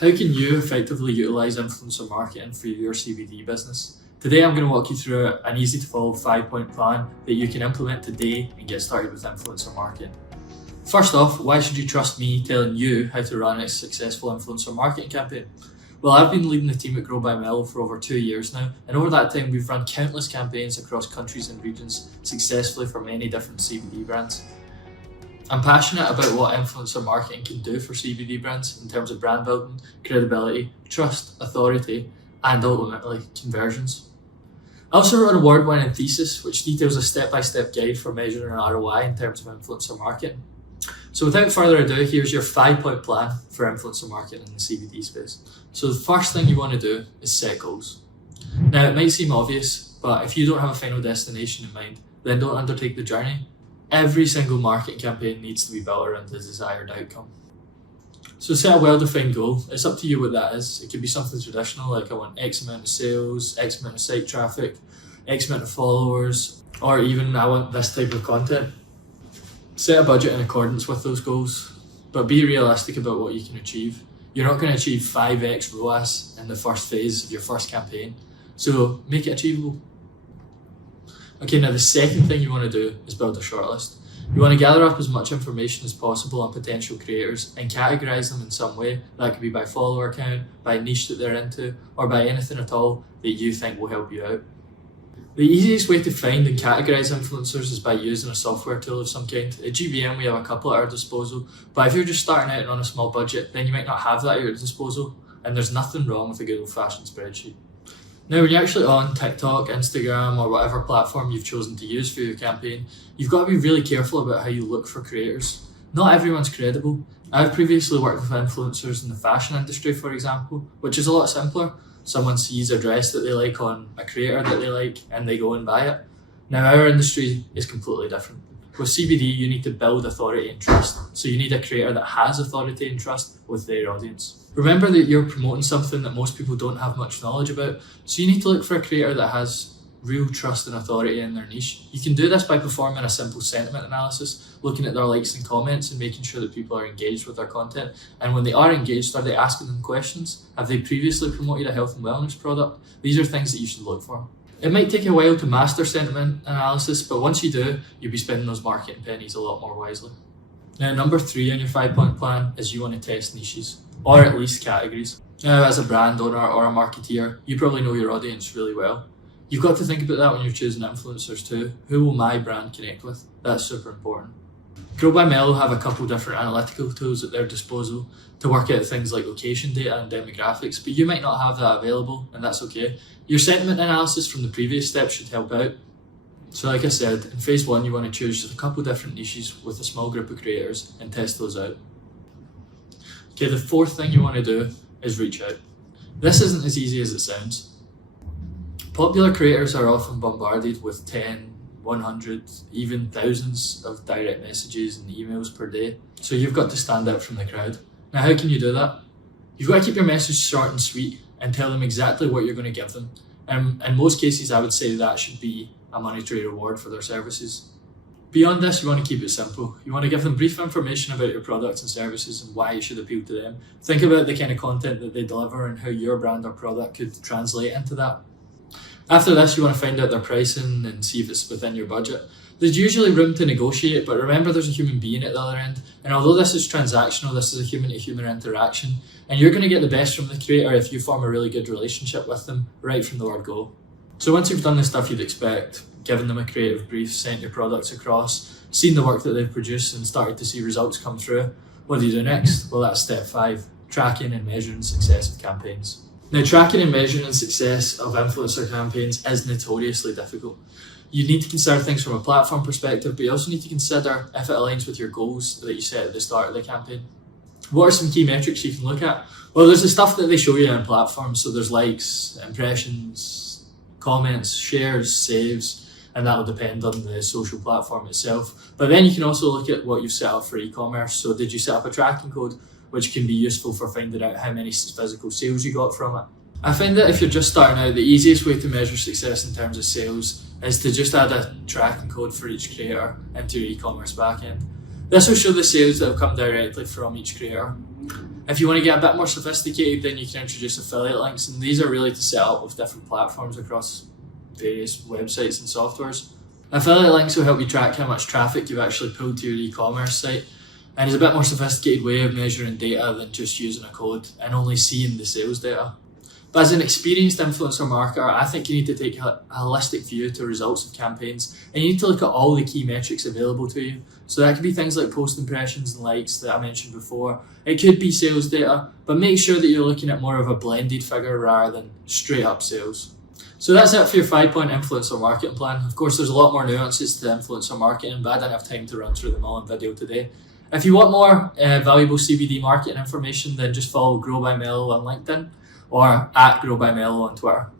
How can you effectively utilise influencer marketing for your CBD business? Today I'm going to walk you through an easy to follow 5-point plan that you can implement today and get started with influencer marketing. First off, why should you trust me telling you how to run a successful influencer marketing campaign? Well, I've been leading the team at Grow by Mellow for over 2 years now, and over that time we've run countless campaigns across countries and regions successfully for many different CBD brands. I'm passionate about what influencer marketing can do for CBD brands in terms of brand building, credibility, trust, authority, and ultimately conversions. I also wrote an award-winning thesis which details a step-by-step guide for measuring an ROI in terms of influencer marketing. So without further ado, here's your 5-point plan for influencer marketing in the CBD space. So the first thing you want to do is set goals. Now it might seem obvious, but if you don't have a final destination in mind, then don't undertake the journey. Every single marketing campaign needs to be built around the desired outcome. So set a well-defined goal. It's up to you what that is. It could be something traditional like I want X amount of sales, X amount of site traffic, X amount of followers, or even I want this type of content. Set a budget in accordance with those goals, but be realistic about what you can achieve. You're not going to achieve 5x ROAS in the first phase of your first campaign, so make it achievable. Okay, now the second thing you want to do is build a shortlist. You want to gather up as much information as possible on potential creators and categorise them in some way. That could be by follower count, by niche that they're into, or by anything at all that you think will help you out. The easiest way to find and categorise influencers is by using a software tool of some kind. At GBM we have a couple at our disposal, but if you're just starting out and on a small budget, then you might not have that at your disposal, and there's nothing wrong with a good old-fashioned spreadsheet. Now when you're actually on TikTok, Instagram, or whatever platform you've chosen to use for your campaign, you've got to be really careful about how you look for creators. Not everyone's credible. I've previously worked with influencers in the fashion industry, for example, which is a lot simpler. Someone sees a dress that they like on a creator that they like and they go and buy it. Now our industry is completely different. With CBD you need to build authority and trust, so you need a creator that has authority and trust with their audience. Remember that you're promoting something that most people don't have much knowledge about, so you need to look for a creator that has real trust and authority in their niche. You can do this by performing a simple sentiment analysis, looking at their likes and comments and making sure that people are engaged with their content. And when they are engaged, are they asking them questions? Have they previously promoted a health and wellness product? These are things that you should look for. It might take a while to master sentiment analysis, but once you do, you'll be spending those marketing pennies a lot more wisely. Now, number 3 on your 5-point plan is you want to test niches, or at least categories. Now, as a brand owner or a marketeer, you probably know your audience really well. You've got to think about that when you're choosing influencers too. Who will my brand connect with? That's super important. Grow by Mellow have a couple different analytical tools at their disposal to work out things like location data and demographics, but you might not have that available, and that's okay. Your sentiment analysis from the previous steps should help out. So like I said, in phase 1 you want to choose just a couple different niches with a small group of creators and test those out. Okay, the 4th thing you want to do is reach out. This isn't as easy as it sounds. Popular creators are often bombarded with 10, 100, even thousands of direct messages and emails per day. So you've got to stand out from the crowd. Now how can you do that? You've got to keep your message short and sweet and tell them exactly what you're going to give them. In most cases I would say that should be a monetary reward for their services. Beyond this, you want to keep it simple. You want to give them brief information about your products and services and why it should appeal to them. Think about the kind of content that they deliver and how your brand or product could translate into that. After this, you want to find out their pricing and see if it's within your budget. There's usually room to negotiate, but remember there's a human being at the other end. And although this is transactional, this is a human-to-human interaction, and you're going to get the best from the creator if you form a really good relationship with them right from the word go. So once you've done the stuff you'd expect, given them a creative brief, sent your products across, seen the work that they've produced and started to see results come through, what do you do next? Well, that's step 5, tracking and measuring success of campaigns. Now, tracking and measuring success of influencer campaigns is notoriously difficult. You need to consider things from a platform perspective, but you also need to consider if it aligns with your goals that you set at the start of the campaign. What are some key metrics you can look at? Well, there's the stuff that they show you on platforms, so there's likes, impressions, comments, shares, saves, and that will depend on the social platform itself. But then you can also look at what you've set up for e-commerce. So did you set up a tracking code, which can be useful for finding out how many physical sales you got from it? I find that if you're just starting out, the easiest way to measure success in terms of sales is to just add a tracking code for each creator into your e-commerce backend. This will show the sales that have come directly from each creator. If you want to get a bit more sophisticated, then you can introduce affiliate links, and these are really to set up with different platforms across various websites and softwares. Affiliate links will help you track how much traffic you've actually pulled to your e-commerce site, and is a bit more sophisticated way of measuring data than just using a code and only seeing the sales data. But as an experienced influencer marketer, I think you need to take a holistic view to results of campaigns, and you need to look at all the key metrics available to you. So that could be things like post impressions and likes that I mentioned before. It could be sales data, but make sure that you're looking at more of a blended figure rather than straight up sales. So that's it for your 5-point influencer marketing plan. Of course, there's a lot more nuances to influencer marketing, but I didn't have time to run through them all in video today. If you want more valuable CBD marketing information, then just follow Grow by Mello on LinkedIn or at Grow by Mello on Twitter.